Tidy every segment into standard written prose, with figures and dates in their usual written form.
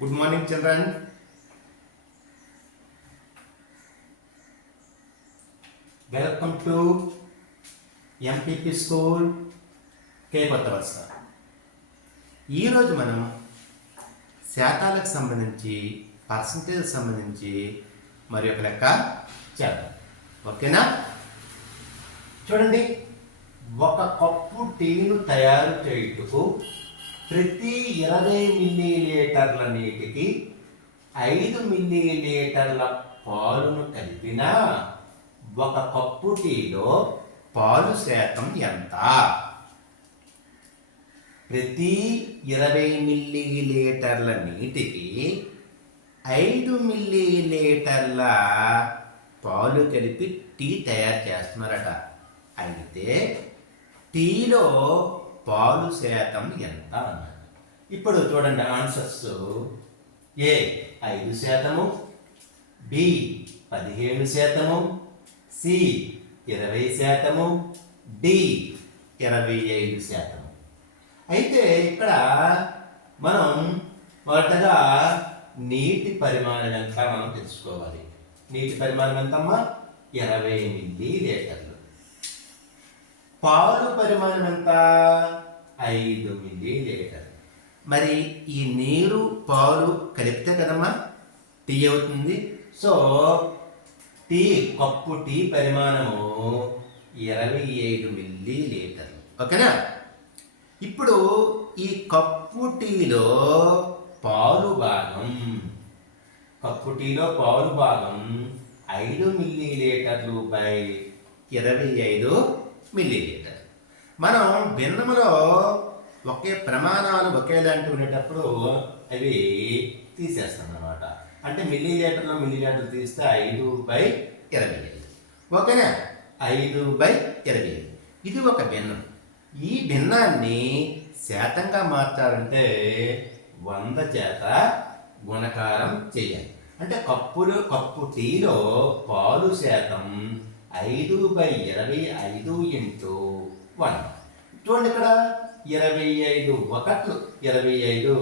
Good morning, children. Welcome to MPP School, K Kothavalasa. ఈరోజు మనం శాతాలకు సంబంధించి పర్సంటేజ్ సంబంధించి మరి ఒక లెక్క చేద్దాం. ఓకేనా? చూడండి, ఒక కప్పు టీను తయారు చేయుటకు ప్రతి 20 మిల్లీలీటర్ల నీటికి 5 మిల్లీలీటర్ల పాలును కలిపిన ఒక కప్పు టీలో పాలు శాతం ఎంత? ప్రతి 20 మిల్లీలీటర్ల నీటికి 5 మిల్లీలీటర్ల పాలు కలిపి టీ తయారు చేస్తున్నారట. అయితే టీలో పాలు శాతం ఎంత అన్నారు. ఇప్పుడు చూడండి ఆన్సర్స్. ఏ 5%, బి 15%, సి 20%, డి 25%. అయితే ఇక్కడ మనం మొదటగా నీటి పరిమాణం ఎంత మనం తెలుసుకోవాలి. నీటి పరిమాణం ఎంతమ్మా? 20 మిల్లీలీటర్లు. పాలు పరిమాణం ఎంత? 5 మిల్లీలీటర్లు. మరి ఈ నీరు పాలు కలిపితే కదమ్మా టీ అవుతుంది. సో కప్పు టీ పరిమాణము 25 మిల్లీలీటర్లు. ఓకేనా? ఇప్పుడు ఈ కప్పు టీలో పాలు భాగం 5 మిల్లీలీటర్లు బై 25 మిల్లీలీటర్. మనం భిన్నములో ఒకే ప్రమాణాలు ఒకేలాంటి ఉండేటప్పుడు అవి తీసేస్తాం అన్నమాట. అంటే మిల్లీలీటర్లు తీస్తే 5/25. ఓకేనా? 5/25. ఇది ఒక భిన్నం. ఈ భిన్నాన్ని శాతంగా మార్చాలంటే 100 చేత గుణకారం చేయాలి. అంటే కప్పు టీలో పాలు శాతం 5/25 ఇంటూ 1. చూడండి, ఇక్కడ 25 ఒకట్లు 25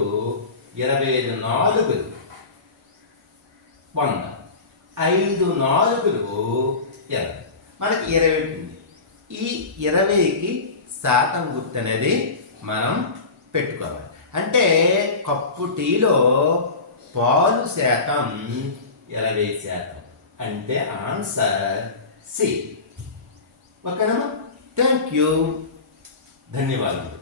4 100, 5 4 20. మనకి 20 ఉంటుంది. ఈ 20కి శాతం గుర్తు అనేది మనం పెట్టుకోవాలి. అంటే కప్పు టీలో పాలు శాతం 20%. అంటే ఆన్సర్ సి. ఓకేనమ్మా? Thank you. ధన్యవాదాలు.